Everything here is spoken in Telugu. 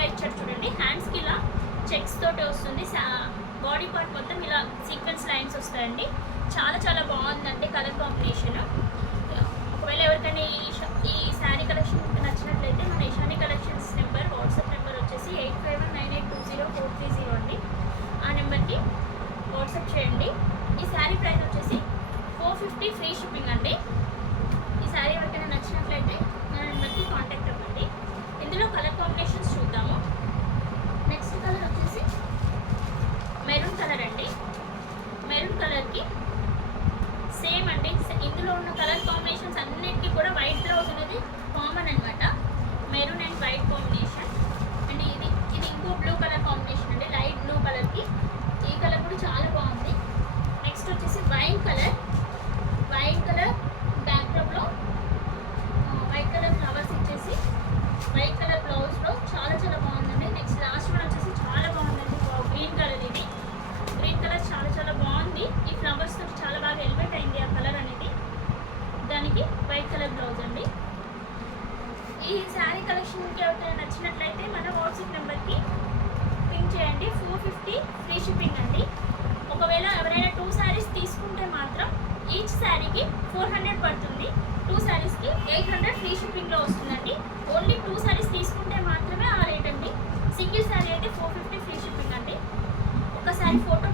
ఇలా ఇచ్చారు చూడండి. హ్యాండ్స్కి ఇలా చెక్స్ తోటి వస్తుంది. బాడీ పార్ట్ మొత్తం ఇలా సీక్వెన్స్ లైన్స్ వస్తాయండి. చాలా చాలా బాగుందండి కలర్ కాంబినేషన్. ఒకవేళ ఎవరికైనా ఈ శారీ కలెక్షన్ నచ్చినట్లయితే మన Ishani collections number WhatsApp number వచ్చేసి 8519204330 అండి. ఆ నెంబర్కి వాట్సాప్ చేయండి. ఈ శారీ ప్రైస్ వచ్చేసి 450 ఫ్రీ షిప్పింగ్ అండి. ఈ శారీ ఎవరికైనా నచ్చినట్లయితే మన నెంబర్కి కాంటాక్ట్ అవ్వండి. ఇందులో కలర్ కాంబినేషన్స్ చూద్దాము. నెక్స్ట్ కలర్ వచ్చేసి మెరూన్ కలర్ అండి. మెరూన్ కలర్కి సేమ్ అండి, ఇందులో ఉన్న కలర్ కాంబినేషన్స్ అన్నిటికీ కూడా వైట్ బ్లౌజ్ అనేది కామన్ అనమాట. Maroon and white combination and ఇది ఇంకో బ్లూ కలర్ కాంబినేషన్ అండి, లైట్ బ్లూ కలర్కి. ఈ కలర్ కూడా చాలా బాగుంది. నెక్స్ట్ వచ్చేసి వైన్ కలర్ బ్యాక్డ్రాప్లో వైట్ కలర్ ఫ్లవర్స్ ఇచ్చేసి వైట్ కలర్ బ్లౌజ్లో చాలా చాలా బాగుందండి. నెక్స్ట్ లాస్ట్ వన్ వచ్చేసి చాలా బాగుందండి, గ్రీన్ కలర్. ఇది గ్రీన్ కలర్ చాలా చాలా బాగుంది. ఈ ఫ్లవర్స్ తోటి చాలా బాగా ఎలివేట్ అయింది ఆ కలర్ అనేది. దానికి వైట్ కలర్ బ్లౌజ్ అండి. ఈ శారీ కలెక్షన్కి ఎవరికైనా నచ్చినట్లయితే మన వాట్సాప్ నెంబర్కి పింక్ చేయండి. 450 ఫ్రీ షిప్పింగ్ అండి. ఒకవేళ ఎవరైనా 2 శారీస్ తీసుకుంటే మాత్రం ఈచ్ శారీకి 400 పడుతుంది. 2 శారీస్కి 800 ఫ్రీ షిప్పింగ్లో వస్తుందండి. ఓన్లీ 2 శారీస్ తీసుకుంటే మాత్రమే ఆ రేట్ అండి. సింగిల్ శారీ అయితే 450 ఫ్రీ షిప్పింగ్ అండి. ఒక శారీ ఫోటో